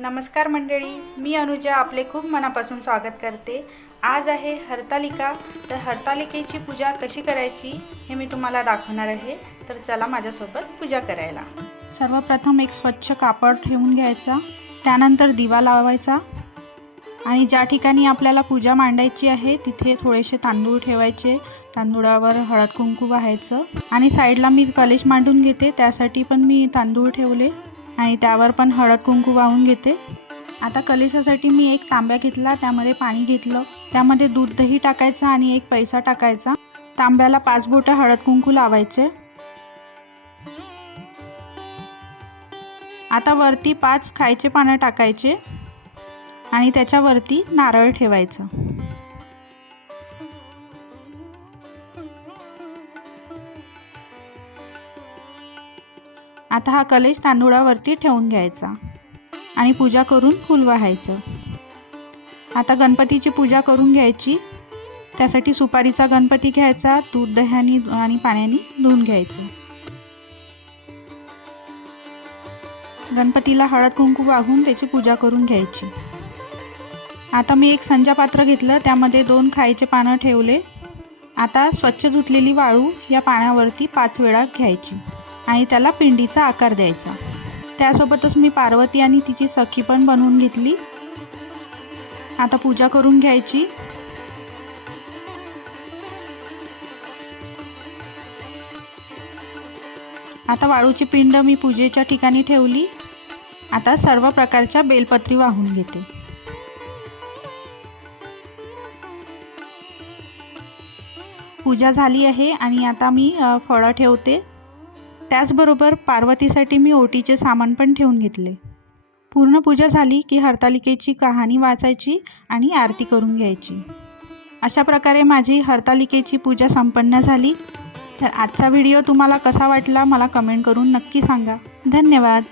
नमस्कार मंडळी मी अनुजा आपले खूप मनापासून स्वागत करते. आज आहे हरतालिका. तर हरतालिकेची पूजा कशी करायची हे मी तुम्हाला दाखवणार आहे. तर चला माझ्यासोबत पूजा करायला. सर्वप्रथम एक स्वच्छ कापड ठेवून घ्यायचा त्यानंतर दिवा लावायचा आणि ज्या ठिकाणी आपल्याला पूजा मांडायची आहे तिथे थोडेसे तांदूळ ठेवायचे. तांदूळावर हळद कुंकू व्हायचं आणि साईडला मी कलेश मांडून घेते त्यासाठी पण मी तांदूळ ठेवले. आणि त्यावर पण हळद कुंकू वाहून घेते. आता कलेशासाठी मी एक तांब्या घेतला त्यामध्ये पाणी घेतलं. त्यामध्ये दूध दही टाकायचं आणि एक पैसा टाकायचा. तांब्याला पाच बोटं हळद कुंकू लावायचे. आता वरती पाच खायचे पानं टाकायचे आणि त्याच्यावरती नारळ ठेवायचं. आता हा कलेश तांदूळावरती ठेवून घ्यायचा आणि पूजा करून फूल वाहायचं. आता गणपतीची पूजा करून घ्यायची. त्यासाठी सुपारीचा गणपती घ्यायचा दूध दह्यानी आणि पाण्याने धुवून घ्यायचं. गणपतीला हळद कुंकू वाहून त्याची पूजा करून घ्यायची. आता मी एक संजा पात्र घेतलं त्यामध्ये दोन खायचे पानं ठेवले. आता स्वच्छ धुतलेली वाळू या पाण्यावरती पाच वेळा घ्यायची. आणि त्याला पिंडीचा आकार द्यायचा. त्यासोबतच मी पार्वती आणि तिची सखी पण बनवून घेतली. आता पूजा करून घ्यायची. आता वाळूची पिंड मी पूजेच्या ठिकाणी ठेवली. आता सर्व प्रकारच्या बेलपत्री वाहून घेते. पूजा झाली आहे आणि आता मी फळं ठेवते. त्याचबरोबर पार्वतीसाठी मी ओटीचे सामान पण ठेवून घेतले. पूर्ण पूजा झाली की हरतालिकेची कहाणी वाचायची आणि आरती करून घ्यायची. अशा प्रकारे माझी हरतालिकेची पूजा संपन्न झाली. तर आजचा व्हिडिओ तुम्हाला कसा वाटला मला कमेंट करून नक्की सांगा. धन्यवाद.